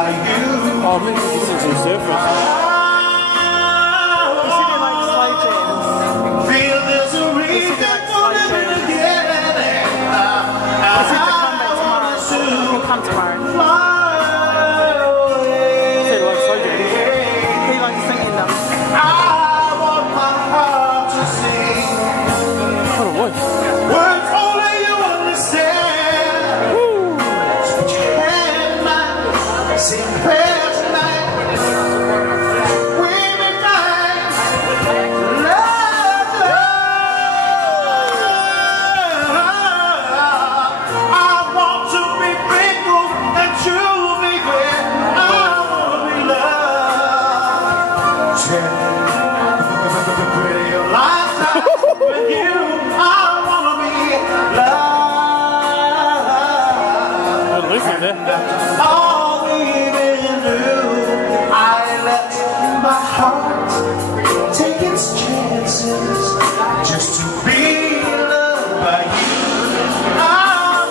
Oh, maybe this is a surface. Come tomorrow. He likes singing them. I want my heart to sing. What a voice. Words only you understand. Woo. Put your hand in mine. Sing prayers tonight. Women night. Love, love. I want to be faithful and true, baby. I want to be loved. Pretty lifetime with you. I want to be loved. Listen there. All we've been through, I let my heart take its chances just to be loved by you. I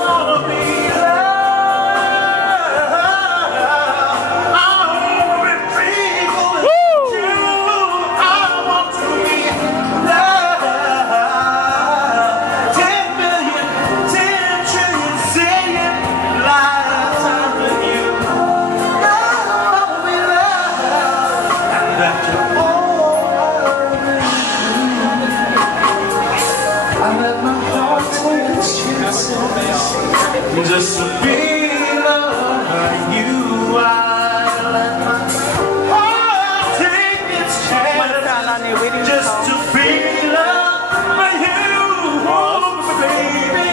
want to be loved. I want to be faithful and true. I want to be loved. 10 million, 10 trillion, zillion lifetimes with you. I want to be loved. And that you're all I let my heart take its chances just to be loved by you. I let my heart take its chances just to be loved by you. Oh, baby,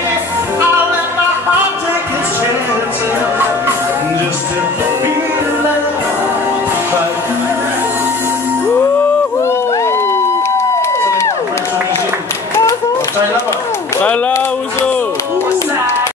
I let my heart take its chances just to be loved by you. Hello.